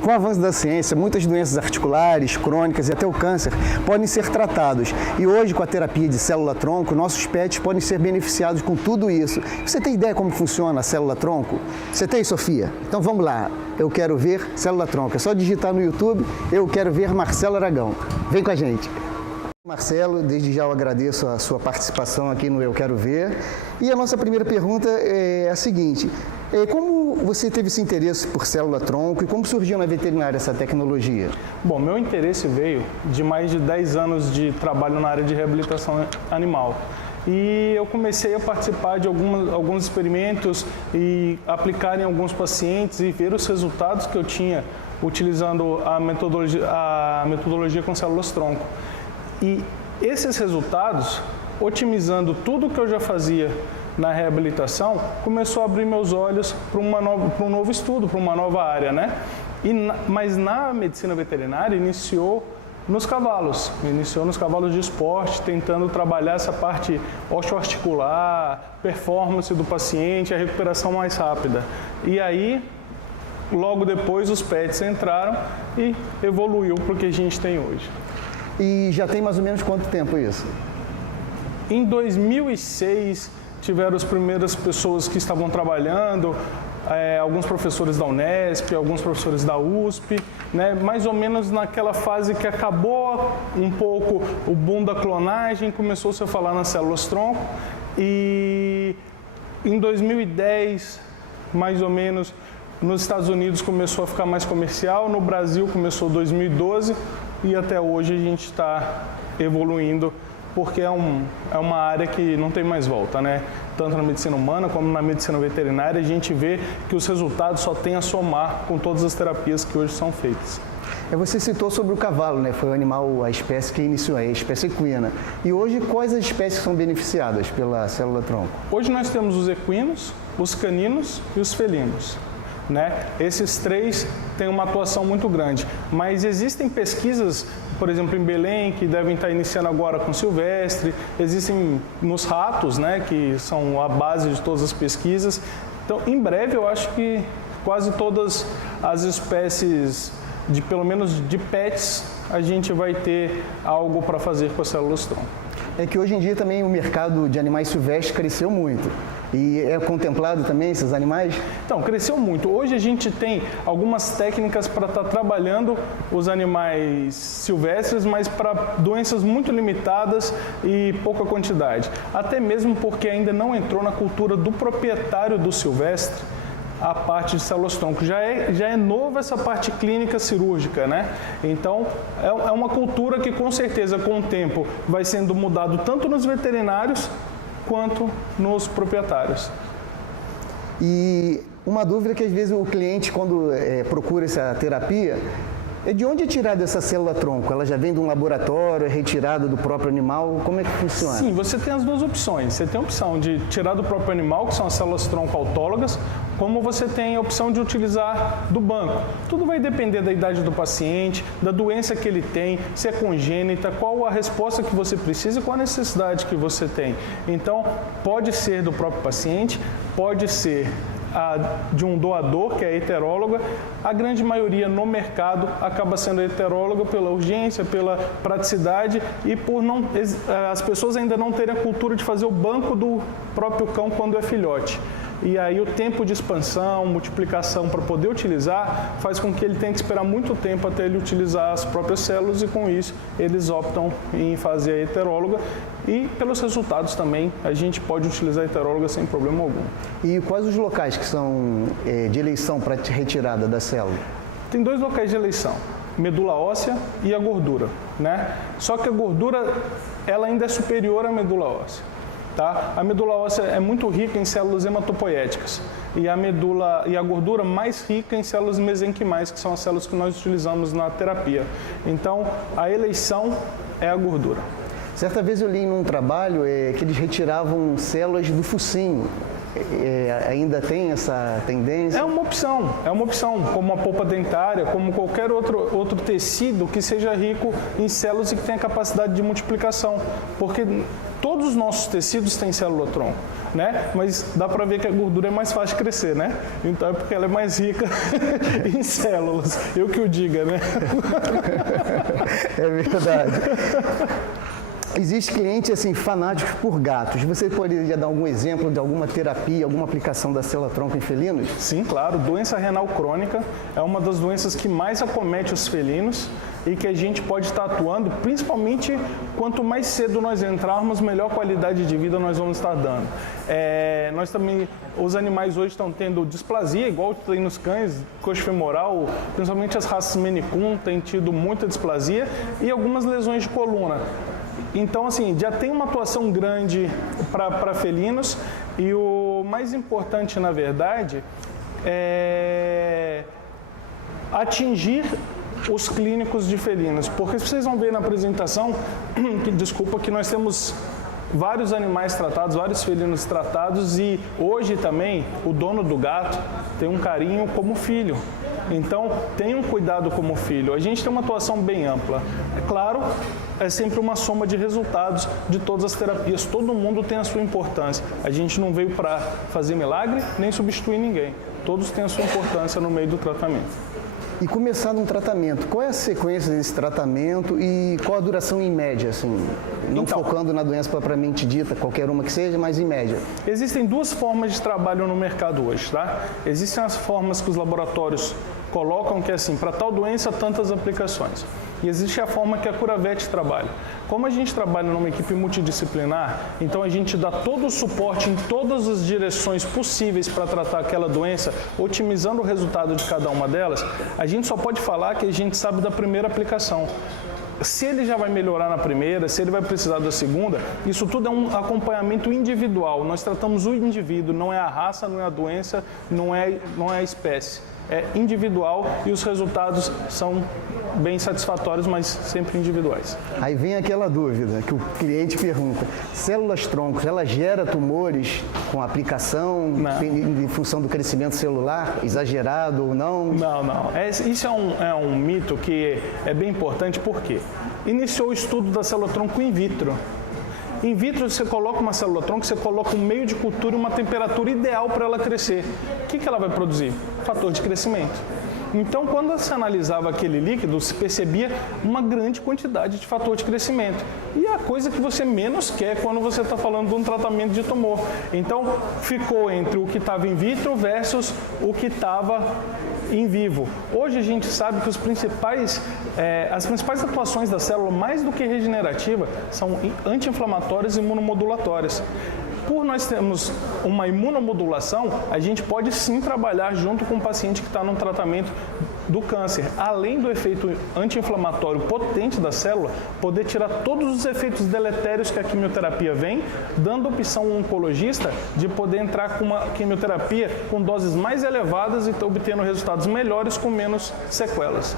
Com o avanço da ciência, muitas doenças articulares, crônicas e até o câncer podem ser tratados. E hoje, com a terapia de célula-tronco, nossos pets podem ser beneficiados com tudo isso. Você tem ideia como funciona a célula-tronco? Você tem, Sofia? Então vamos lá. Eu quero ver célula-tronco. É só digitar no YouTube, eu quero ver Marcelo Aragão. Vem com a gente. Marcelo, desde já eu agradeço a sua participação aqui no Eu Quero Ver. E a nossa primeira pergunta é a seguinte: como você teve esse interesse por célula-tronco e como surgiu na veterinária essa tecnologia? Bom, meu interesse veio de mais de 10 anos de trabalho na área de reabilitação animal. E eu comecei a participar de alguns experimentos e aplicar em alguns pacientes e ver os resultados que eu tinha utilizando a metodologia com células-tronco. E esses resultados, otimizando tudo que eu já fazia na reabilitação, começou a abrir meus olhos para um novo estudo, para uma nova área, né? Mas na medicina veterinária iniciou nos cavalos de esporte, tentando trabalhar essa parte osteoarticular, performance do paciente, a recuperação mais rápida. E aí, logo depois, os pets entraram e evoluiu para o que a gente tem hoje. E já tem mais ou menos quanto tempo isso? Em 2006, tiveram as primeiras pessoas que estavam trabalhando, alguns professores da Unesp, alguns professores da USP, né? Mais ou menos naquela fase que acabou um pouco o boom da clonagem, começou-se a falar nas células-tronco. E em 2010, mais ou menos, nos Estados Unidos começou a ficar mais comercial, no Brasil começou em 2012 e até hoje a gente está evoluindo, porque é uma área que não tem mais volta, né? Tanto na medicina humana como na medicina veterinária, a gente vê que os resultados só têm a somar com todas as terapias que hoje são feitas. Você citou sobre o cavalo, né? Foi o animal, a espécie que iniciou, a espécie equina. E hoje, quais as espécies são beneficiadas pela célula-tronco? Hoje nós temos os equinos, os caninos e os felinos, né? Esses três têm uma atuação muito grande, mas existem pesquisas, por exemplo, em Belém, que devem estar iniciando agora com silvestre, existem nos ratos, né, que são a base de todas as pesquisas. Então, em breve, eu acho que quase todas as espécies, pelo menos de pets, a gente vai ter algo para fazer com as células-tronco. É que hoje em dia também o mercado de animais silvestres cresceu muito. E é contemplado também esses animais? Então, cresceu muito. Hoje a gente tem algumas técnicas para estar trabalhando os animais silvestres, mas para doenças muito limitadas e pouca quantidade. Até mesmo porque ainda não entrou na cultura do proprietário do silvestre a parte de células-tronco. Já é novo essa parte clínica cirúrgica, né? Então, é uma cultura que com certeza com o tempo vai sendo mudado tanto nos veterinários quanto nos proprietários. E uma dúvida que às vezes o cliente, quando procura essa terapia, é de onde é tirada essa célula-tronco? Ela já vem de um laboratório, é retirada do próprio animal? Como é que funciona? Sim, você tem as duas opções. Você tem a opção de tirar do próprio animal, que são as células-tronco autólogas, como você tem a opção de utilizar do banco. Tudo vai depender da idade do paciente, da doença que ele tem, se é congênita, qual a resposta que você precisa e qual a necessidade que você tem. Então, pode ser do próprio paciente, pode ser de um doador, que é a heteróloga. A grande maioria no mercado acaba sendo heteróloga pela urgência, pela praticidade e por as pessoas ainda não terem a cultura de fazer o banco do próprio cão quando é filhote. E aí o tempo de expansão, multiplicação para poder utilizar, faz com que ele tenha que esperar muito tempo até ele utilizar as próprias células e com isso eles optam em fazer a heteróloga. E pelos resultados também, a gente pode utilizar a heteróloga sem problema algum. E quais os locais que são de eleição para retirada da célula? Tem dois locais de eleição, medula óssea e a gordura, né? Só que a gordura, ela ainda é superior à medula óssea. Tá? A medula óssea é muito rica em células hematopoéticas e a gordura mais rica em células mesenquimais, que são as células que nós utilizamos na terapia. Então, a eleição é a gordura. Certa vez eu li num trabalho que eles retiravam células do focinho. Ainda tem essa tendência? É uma opção, como a polpa dentária, como qualquer outro tecido que seja rico em células e que tenha capacidade de multiplicação, porque Todos os nossos tecidos têm célula-tronco, né? Mas dá para ver que a gordura é mais fácil de crescer, né? Então é porque ela é mais rica em células. Eu que o diga, né? É verdade. Existe cliente assim, fanáticos por gatos. Você poderia dar algum exemplo de alguma terapia, alguma aplicação da célula-tronco em felinos? Sim, claro. Doença renal crônica é uma das doenças que mais acomete os felinos e que a gente pode estar atuando, principalmente quanto mais cedo nós entrarmos, melhor qualidade de vida nós vamos estar dando. Nós também, os animais hoje estão tendo displasia, igual tem nos cães, coxa femoral, principalmente as raças Maine Coon têm tido muita displasia e algumas lesões de coluna. Então, assim, já tem uma atuação grande para felinos e o mais importante, na verdade, é atingir os clínicos de felinos. Porque vocês vão ver na apresentação, que nós temos vários animais tratados, vários felinos tratados e hoje também o dono do gato tem um carinho como filho. Então, tenha um cuidado como filho. A gente tem uma atuação bem ampla. É claro, é sempre uma soma de resultados de todas as terapias. Todo mundo tem a sua importância. A gente não veio para fazer milagre, nem substituir ninguém. Todos têm a sua importância no meio do tratamento. E começar um tratamento, qual é a sequência desse tratamento e qual a duração em média, assim? Não focando na doença propriamente dita, qualquer uma que seja, mas em média. Existem duas formas de trabalho no mercado hoje, tá? Existem as formas que os laboratórios colocam, que é assim, para tal doença, tantas aplicações. E existe a forma que a Curavet trabalha. Como a gente trabalha numa equipe multidisciplinar, então a gente dá todo o suporte em todas as direções possíveis para tratar aquela doença, otimizando o resultado de cada uma delas, a gente só pode falar que a gente sabe da primeira aplicação. Se ele já vai melhorar na primeira, se ele vai precisar da segunda, isso tudo é um acompanhamento individual. Nós tratamos o indivíduo, não é a raça, não é a doença, não é a espécie. É individual e os resultados são bem satisfatórios, mas sempre individuais. Aí vem aquela dúvida que o cliente pergunta: células-troncos, ela gera tumores com aplicação em função do crescimento celular, exagerado ou não? Não. Isso é um mito que é bem importante, porque iniciou o estudo da célula-tronco in vitro. In vitro, você coloca uma célula-tronco, você coloca um meio de cultura e uma temperatura ideal para ela crescer. O que ela vai produzir? Fator de crescimento. Então, quando se analisava aquele líquido, se percebia uma grande quantidade de fator de crescimento. E é a coisa que você menos quer quando você está falando de um tratamento de tumor. Então, ficou entre o que estava in vitro versus o que estava em vivo. Hoje a gente sabe que as principais atuações da célula, mais do que regenerativa, são anti-inflamatórias e imunomodulatórias. Por nós termos uma imunomodulação, a gente pode sim trabalhar junto com o paciente que está no tratamento do câncer. Além do efeito anti-inflamatório potente da célula, poder tirar todos os efeitos deletérios que a quimioterapia vem, dando opção ao oncologista de poder entrar com uma quimioterapia com doses mais elevadas e obtendo resultados melhores com menos sequelas.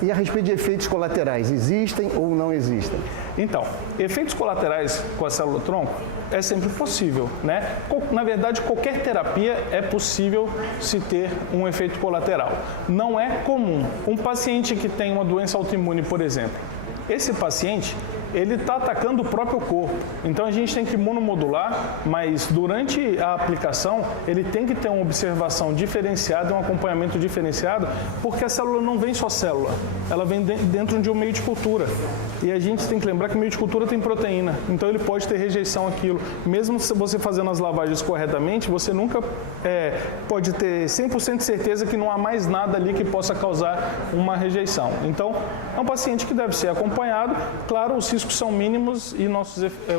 E a respeito de efeitos colaterais, existem ou não existem? Então, efeitos colaterais com a célula-tronco é sempre possível, né? Na verdade, qualquer terapia é possível se ter um efeito colateral. Não é comum. Um paciente que tem uma doença autoimune, por exemplo, esse paciente, ele está atacando o próprio corpo. Então a gente tem que imunomodular, mas durante a aplicação ele tem que ter uma observação diferenciada, um acompanhamento diferenciado, porque a célula não vem só célula, ela vem dentro de um meio de cultura. E a gente tem que lembrar que o meio de cultura tem proteína, então ele pode ter rejeição àquilo. Mesmo se você fazendo as lavagens corretamente, você nunca pode ter 100% de certeza que não há mais nada ali que possa causar uma rejeição. Então, é um paciente que deve ser acompanhado. Claro, os riscos são mínimos e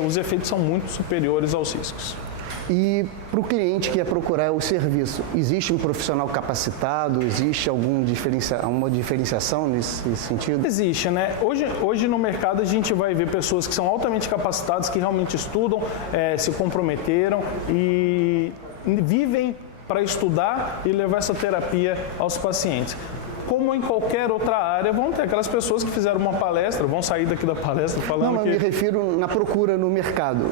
os efeitos são muito superiores aos riscos. E para o cliente que quer procurar o serviço, existe um profissional capacitado? Existe alguma diferenciação nesse sentido? Existe, né? Hoje no mercado a gente vai ver pessoas que são altamente capacitadas, que realmente estudam, se comprometeram e vivem para estudar e levar essa terapia aos pacientes. como em qualquer outra área, vão ter aquelas pessoas que fizeram uma palestra, vão sair daqui da palestra falando Não, mas que... eu me refiro na procura no mercado.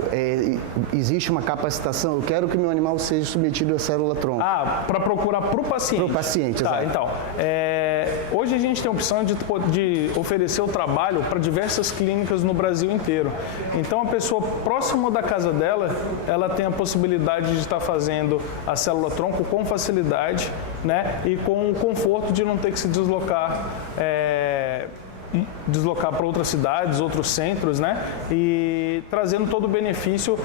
Existe uma capacitação, eu quero que meu animal seja submetido a célula-tronco. Ah, para procurar para o paciente. Para o paciente, tá, exato. Então, hoje a gente tem a opção de oferecer o trabalho para diversas clínicas no Brasil inteiro. Então, a pessoa próxima da casa dela, ela tem a possibilidade de estar fazendo a célula-tronco com facilidade, né? E com o conforto de não ter que se deslocar para outras cidades, outros centros, né? E trazendo todo o benefício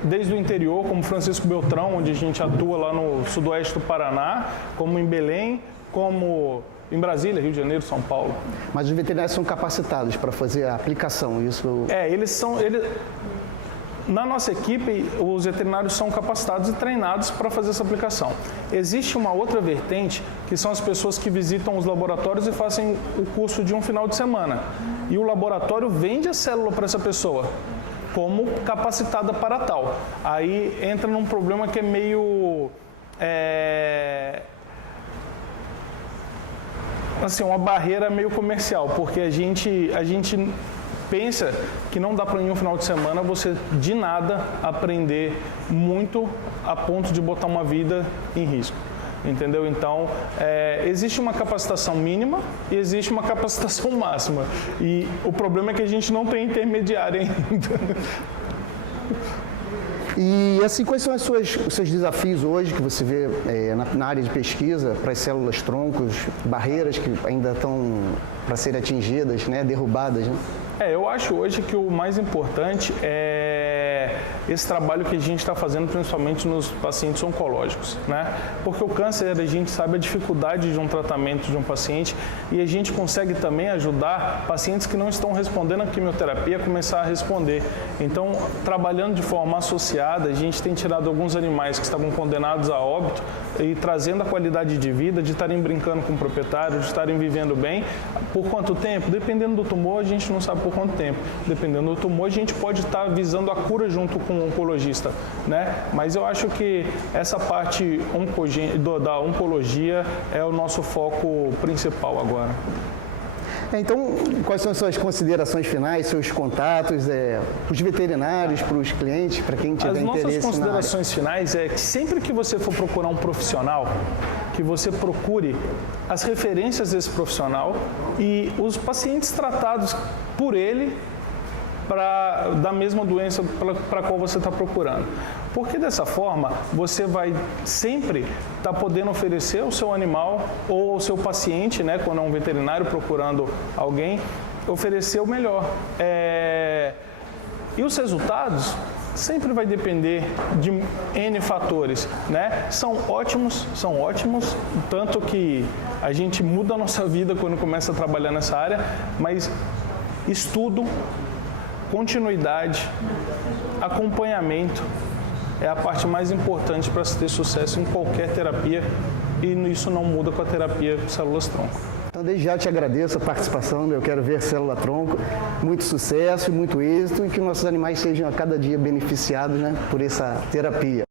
desde o interior, como Francisco Beltrão, onde a gente atua lá no sudoeste do Paraná, como em Belém, como em Brasília, Rio de Janeiro, São Paulo. Mas os veterinários são capacitados para fazer a aplicação, isso... Na nossa equipe, os veterinários são capacitados e treinados para fazer essa aplicação. Existe uma outra vertente, que são as pessoas que visitam os laboratórios e fazem o curso de um final de semana. E o laboratório vende a célula para essa pessoa, como capacitada para tal. Aí entra num problema que é meio... assim, uma barreira meio comercial, porque a gente pensa que não dá para em um final de semana você de nada aprender muito a ponto de botar uma vida em risco, entendeu? Então, existe uma capacitação mínima e existe uma capacitação máxima, e o problema é que a gente não tem intermediário ainda. E assim, quais são os seus desafios hoje que você vê na área de pesquisa para as células-troncos, barreiras que ainda estão para serem atingidas, né, derrubadas, né? Eu acho hoje que o mais importante é esse trabalho que a gente está fazendo principalmente nos pacientes oncológicos, né? Porque o câncer, a gente sabe a dificuldade de um tratamento de um paciente e a gente consegue também ajudar pacientes que não estão respondendo à quimioterapia a começar a responder. Então, trabalhando de forma associada, a gente tem tirado alguns animais que estavam condenados a óbito e trazendo a qualidade de vida, de estarem brincando com o proprietário, de estarem vivendo bem. Por quanto tempo? Dependendo do tumor, a gente não sabe por quanto tempo. Dependendo do tumor, a gente pode estar visando a cura junto com o oncologista, né? Mas eu acho que essa parte da oncologia é o nosso foco principal agora. Então, quais são as suas considerações finais, seus contatos, para os veterinários, para os clientes, para quem tiver interesse na área? As nossas considerações finais é que sempre que você for procurar um profissional, que você procure as referências desse profissional e os pacientes tratados por ele da mesma doença para a qual você está procurando. Porque dessa forma, você vai sempre estar podendo oferecer ao seu animal ou ao seu paciente, né, quando é um veterinário procurando alguém, oferecer o melhor. E os resultados sempre vai depender de N fatores, né? São ótimos, tanto que a gente muda a nossa vida quando começa a trabalhar nessa área, mas estudo, continuidade, acompanhamento é a parte mais importante para se ter sucesso em qualquer terapia, e isso não muda com a terapia células-tronco. Então, desde já te agradeço a participação, eu quero ver célula-tronco, muito sucesso, muito êxito e que nossos animais sejam a cada dia beneficiados, né, por essa terapia.